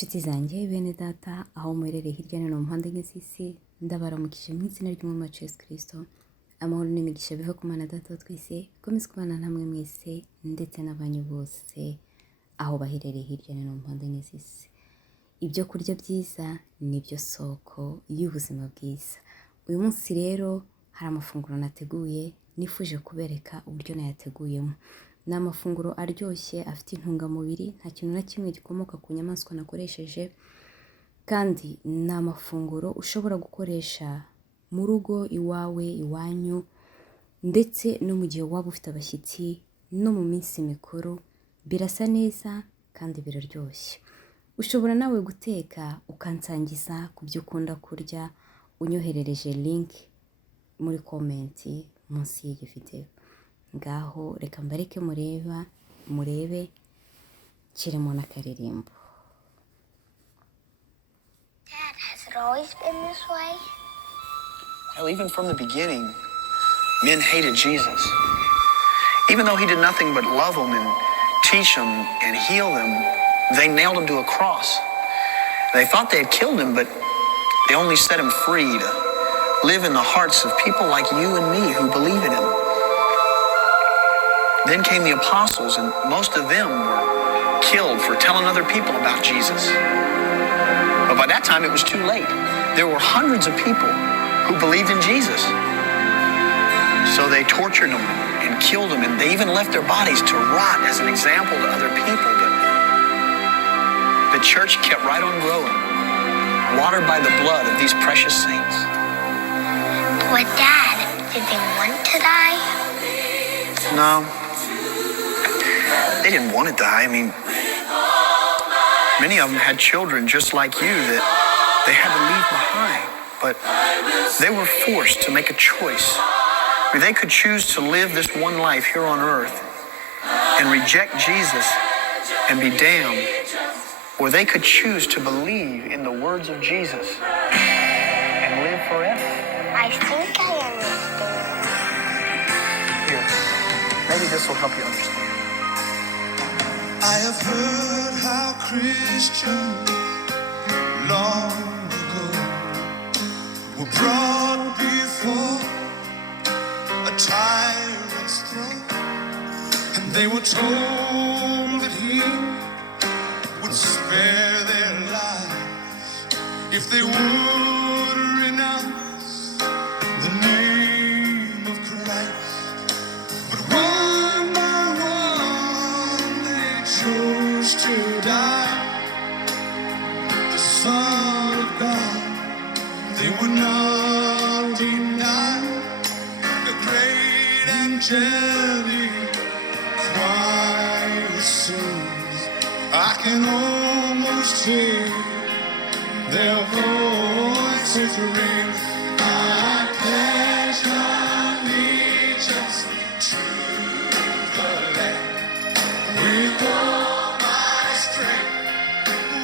Nshuti zanjye bene data aho muherereye hirya no hino mu mpande z'isi ndabaramukije mu izina ry'umwami wacu Yesu Kristo. Amahoro n'imigisha biva ku Mana Data wa twese bikomeze kubana namwe mwese ndetse n'abanyu bose aho baherereye hirya no hino mu mpande z'isi. Ibyo kurya byiza nibyo soko y'ubuzima bwiza. Uyu munsi rero hari amafunguro nateguye nifuje kubereka uburyo nayateguyemo. Ni amafunguro aryoshye afite intungamubiri, nta kintu na kimwe gikomoka ku nyamaswa nakoresheje, kandi ni amafunguro ushobora gukoresha mu rugo iwawe, iwanyu, ndetse no mu gihe waba ufite abashyitsi no mu minsi mikuru. Birasa neza kandi biraryoshye. Ushobora nawe guteka ukansangiza ku byo ukunda kurya unyoherereje link muri komenti munsi y'iki video. Ngaho reka mbareke murebe kirimo n'akaririmbo. Dad, has it always been this way? Well, even from the beginning, men hated Jesus. Even though he did nothing but love them and teach them and heal them, they nailed him to a cross. They thought they had killed him, but they only set him free to live in the hearts of people like you and me who believe in him. Then came the apostles, and most of them were killed for telling other people about Jesus. But by that time, it was too late. There were hundreds of people who believed in Jesus. So they tortured them and killed them, and they even left their bodies to rot as an example to other people. But the church kept right on growing, watered by the blood of these precious saints. But Dad, did they want to die? No. They didn't want to die. I mean, many of them had children just like you that they had to leave behind. But they were forced to make a choice. I mean, they could choose to live this one life here on earth and reject Jesus and be damned. Or they could choose to believe in the words of Jesus and live forever. I think I understand. Here, maybe this will help you understand. I have heard how Christians long ago were brought before a tyrant's throne, and they were told that he would spare their lives if they would renounce the name of Christ. But one by one they chose to die. The Son of God they would not deny. The great angelic choir sings. I can almost hear their voices ring. I pledge allegiance to the land with all my strength,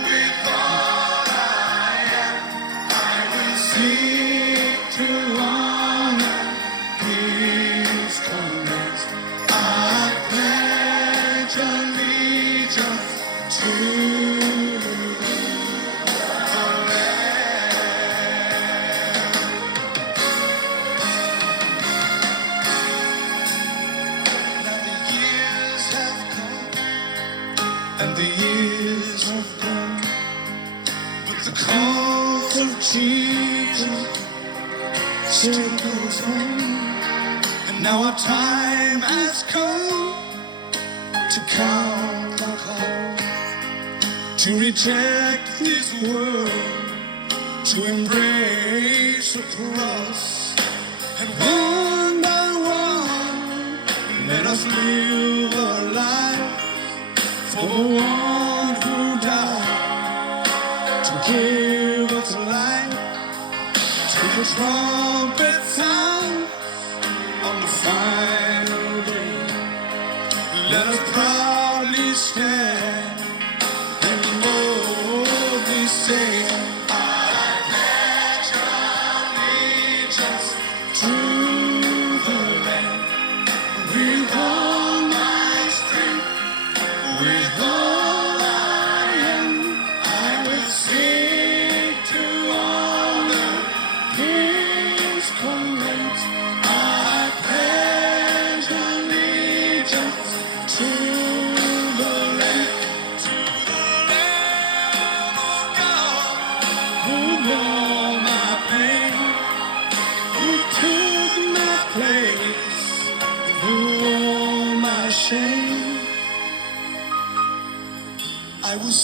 with all I am. I will seek to honor His commands. I pledge allegiance to the land. Now the years have come and the years have gone, but the cause of Jesus still goes on. And now our time has come to count the cost, to reject this world, to embrace the cross. And one by one, let us live our life for the one who died to give us life. Till the trumpet sound on the final day, let us proudly stand and boldly say, I pledge allegiance to the land with all my strength, with all I am. I will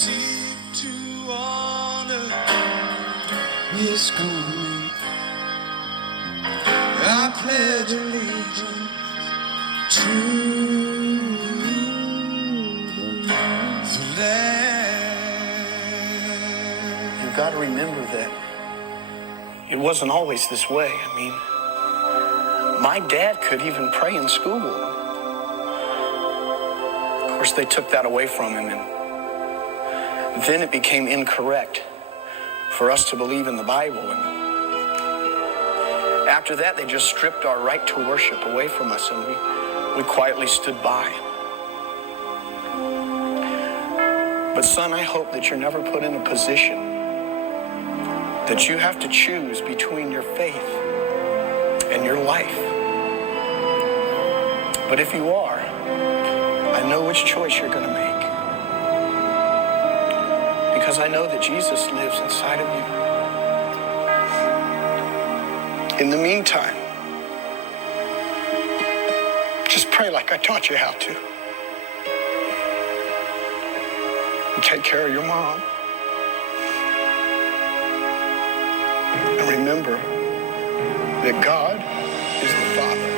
seek to honor His coming. I pledge allegiance to the Lamb. You've got to remember that it wasn't always this way. I mean, my dad could even pray in school. Of course, they took that away from him, and then it became incorrect for us to believe in the Bible. And after that, they just stripped our right to worship away from us, and we quietly stood by. But son, I hope that you're never put in a position that you have to choose between your faith and your life. But if you are, I know which choice you're going to make. Because I know that Jesus lives inside of you. In the meantime, just pray like I taught you how to. And take care of your mom. And remember that God is the Father.